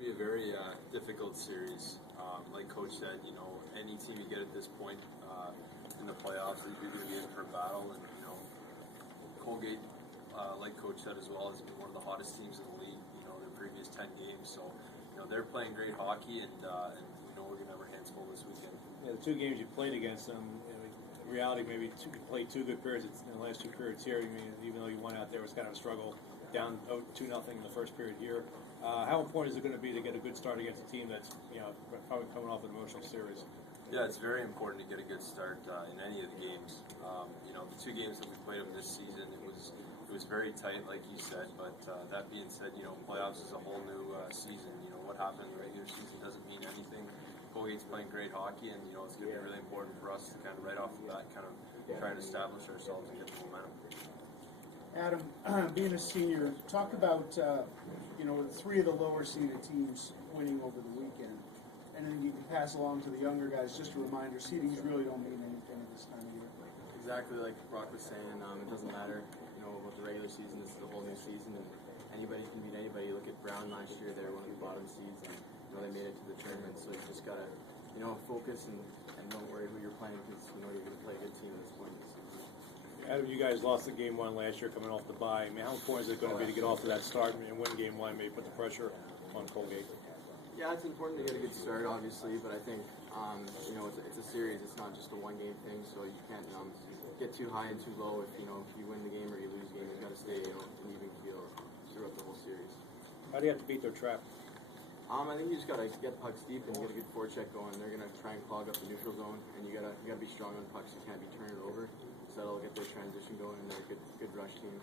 It'll be a very difficult series. Like Coach said, any team you get at this point in the playoffs, you're going to be in for a battle. And Colgate, like Coach said as well, has been one of the hottest teams in the league. Their previous 10 games, so they're playing great hockey, and we're going to have our hands full this weekend. Yeah, the two games you played against them, in reality, maybe you played two good periods in the last two periods here. Even though you won out there, it was kind of a struggle. Down 2-0 in the first period here. How important is it going to be to get a good start against a team that's probably coming off an emotional series? Yeah, it's very important to get a good start in any of the games. The two games that we played them this season, it was very tight, like you said. But that being said, playoffs is a whole new season. What happened in the regular season doesn't mean anything. Colgate's playing great hockey, and it's going to be really important for us to kind of right off the bat kind of try and establish ourselves and get the momentum. Adam, being a senior, talk about three of the lower seeded teams winning over the weekend. Anything you can pass along to the younger guys? Just a reminder, seedings really don't mean anything at this time of year. Exactly like Brock was saying, it doesn't matter. About the regular season, this is the whole new season, and anybody can beat anybody. Look at Brown last year; they were one of the bottom seeds, and they made it to the tournament. So you just gotta, focus and don't worry who you're playing, because you're going to play a good team at this point. Adam, you guys lost the game one last year coming off the bye. How important is it going to be to get off to that start and win game one, maybe put the pressure on Colgate? Yeah, it's important to get a good start, obviously, but I think, it's a series. It's not just a one-game thing, so you can't get too high and too low. If you win the game or you lose the game, you've got to stay an even keel throughout the whole series. How do you have to beat their trap? I think you just got to get pucks deep and get a good forecheck going. They're going to try and clog up the neutral zone, and you got to be strong on pucks. You can't be turning it over. So that'll get their transition going, and they're a good rush team.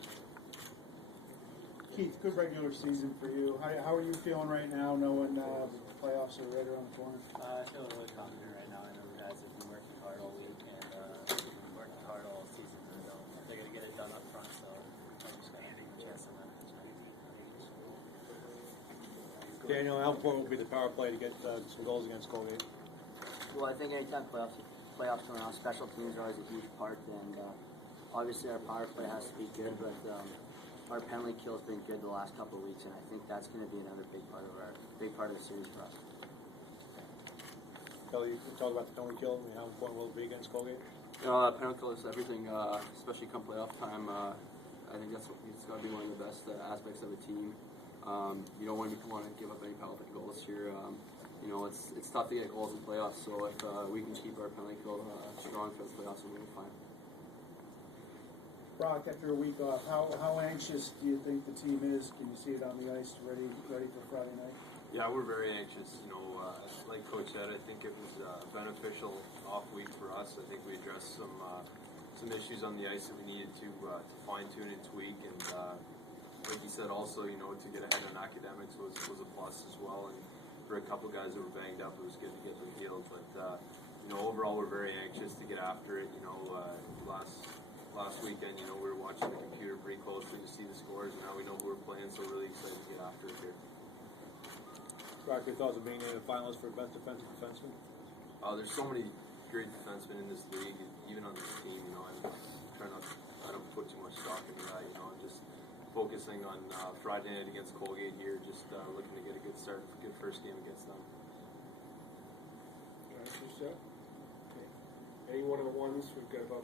Keith, good regular season for you. How are you feeling right now, knowing the playoffs are right around the corner? I feel really confident right now. I know the guys have been working hard all week and they've been working hard all season. So they're going to get it done up front. So I'm just going to take a chance on that. Daniel, how important will be the power play to get some goals against Colgate? Well, I think anytime playoffs come around, special teams are always a huge part. And obviously our power play has to be good, but our penalty kill has been good the last couple of weeks, and I think that's going to be another big part of the series for us. Kelly, you can talk about the penalty kill. How important will it be against Colgate? Penalty kill is everything, especially come playoff time. I think it's got to be one of the best aspects of the team. You don't want to give up any penalty goals here. It's tough to get goals in playoffs, so if we can keep our penalty kill strong for the playoffs, we'll be fine. Brock, after a week off, how anxious do you think the team is? Can you see it on the ice, ready for Friday night? Yeah, we're very anxious. Like Coach said, I think it was a beneficial off week for us. I think we addressed some issues on the ice that we needed to fine tune and tweak, and like he said, also to get ahead on academics was a plus as well. And for a couple guys that were banged up, it was good to get them healed. But overall, we're very anxious to get after it. Last weekend, we were watching the computer pretty closely to see the scores, and now we know who we're playing. So really excited to get after it here. Brock, your thoughts of being in the finals for best defensive defenseman? There's so many great defensemen in this league, even on this team. I don't put too much stock into that. I'm just focusing on Friday night against Colgate here, just looking to get a good start, good first game against them. Any one-on-ones? We've got about